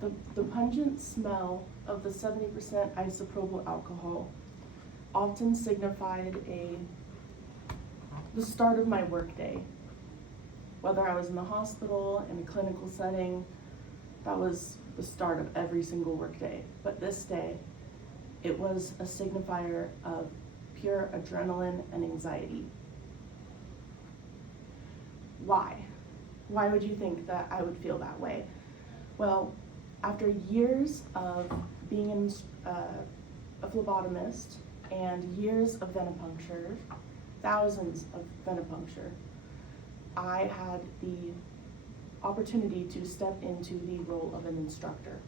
The pungent smell of the 70% isopropyl alcohol often signified the start of my workday. Whether I was in the hospital, in a clinical setting, that was the start of every single workday. But this day, it was a signifier of pure adrenaline and anxiety. Why? Why would you think that I would feel that way? Well, after years of being a phlebotomist and years of venipuncture, thousands of venipuncture, I had the opportunity to step into the role of an instructor.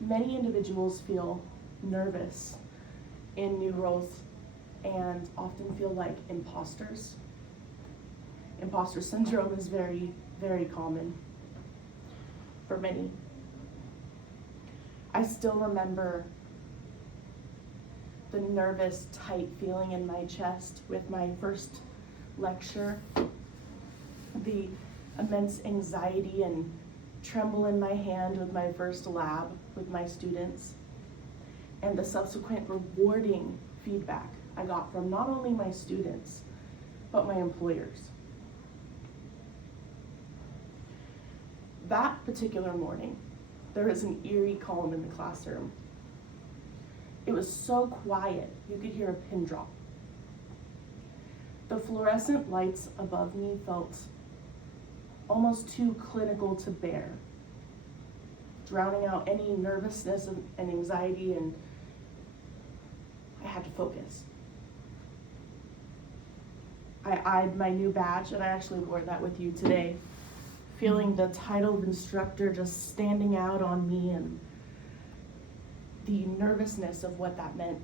Many individuals feel nervous in new roles and often feel like imposters. Imposter syndrome is very, very common for many. I still remember the nervous, tight feeling in my chest with my first lecture, the immense anxiety and tremble in my hand with my first lab with my students, and the subsequent rewarding feedback I got from not only my students, but my employers. That particular morning, there was an eerie calm in the classroom. It was so quiet, you could hear a pin drop. The fluorescent lights above me felt almost too clinical to bear, drowning out any nervousness and anxiety, and I had to focus. I eyed my new badge, and I actually wore that with you today, feeling the title of instructor just standing out on me and the nervousness of what that meant.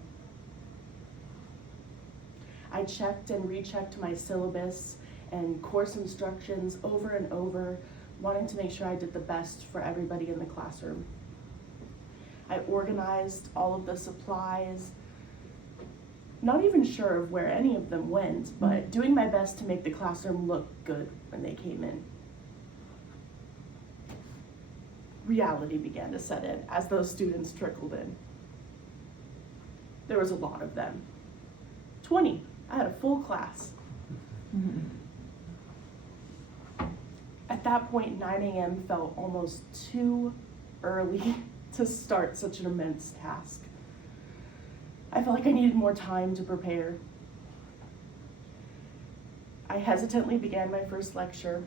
I checked and rechecked my syllabus and course instructions over and over, wanting to make sure I did the best for everybody in the classroom. I organized all of the supplies, not even sure of where any of them went, but doing my best to make the classroom look good when they came in. Reality began to set in as those students trickled in. There was a lot of them. 20. I had a full class. At that point, 9 a.m. felt almost too early to start such an immense task. I felt like I needed more time to prepare. I hesitantly began my first lecture,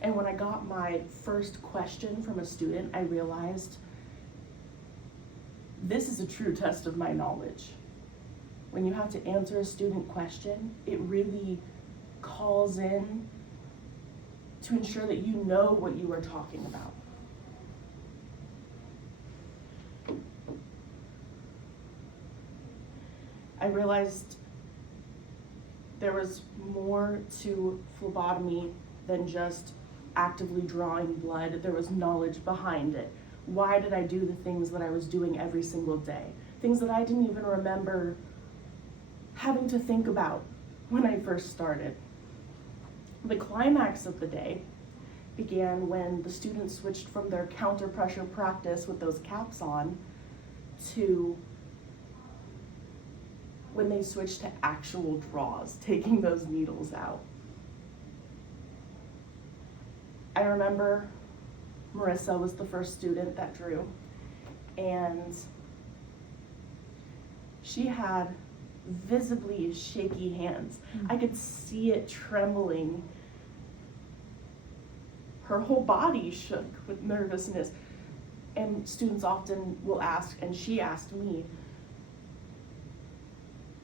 and when I got my first question from a student, I realized this is a true test of my knowledge. When you have to answer a student question, it really calls in to ensure that you know what you are talking about. I realized there was more to phlebotomy than just actively drawing blood. There was knowledge behind it. Why did I do the things that I was doing every single day? Things that I didn't even remember having to think about when I first started. The climax of the day began when the students switched from their counter pressure practice with those caps on to when they switched to actual draws, taking those needles out. I remember Marissa was the first student that drew, and she had visibly shaky hands. I could see it trembling. Her whole body shook with nervousness. And students often will ask, and she asked me,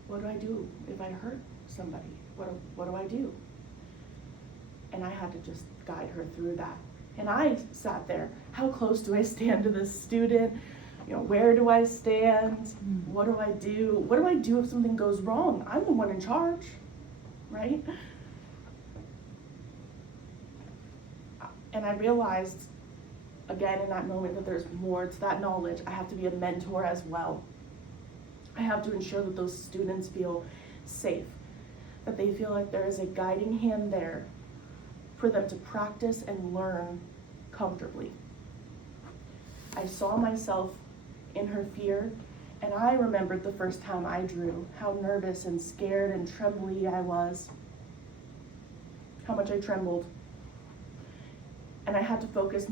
what do I do if I hurt somebody? What do I do? And I had to just guide her through that. And I sat there, how close do I stand to this student? You know, where do I stand? What do I do? What do I do if something goes wrong? I'm the one in charge, right? And I realized, again, in that moment, that there's more to that knowledge. I have to be a mentor as well. I have to ensure that those students feel safe, that they feel like there is a guiding hand there for them to practice and learn comfortably. I saw myself in her fear, and I remembered the first time I drew, how nervous and scared and trembly I was, how much I trembled. And I had to focus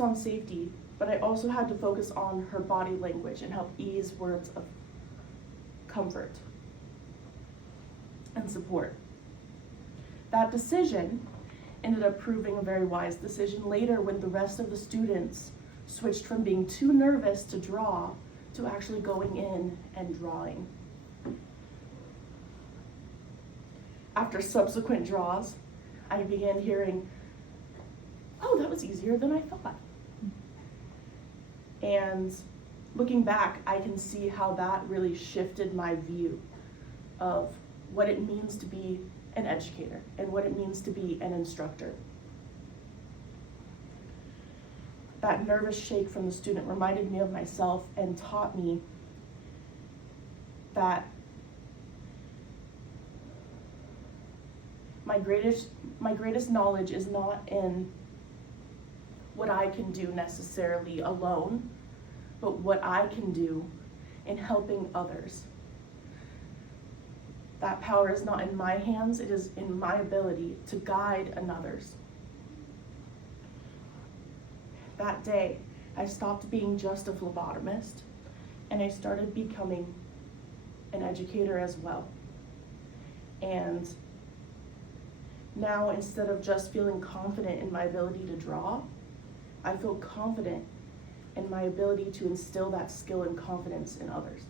on safety, but I also had to focus on her body language and help ease words of comfort and support. That decision ended up proving a very wise decision later when the rest of the students switched from being too nervous to draw to actually going in and drawing. After subsequent draws, I began hearing, "Oh, that was easier than I thought." And looking back, I can see how that really shifted my view of what it means to be an educator and what it means to be an instructor. That nervous shake from the student reminded me of myself and taught me that my greatest knowledge is not in what I can do necessarily alone, but what I can do in helping others. That power is not in my hands, it is in my ability to guide another's. That day, I stopped being just a phlebotomist, and I started becoming an educator as well. And now, instead of just feeling confident in my ability to draw, I feel confident in my ability to instill that skill and confidence in others.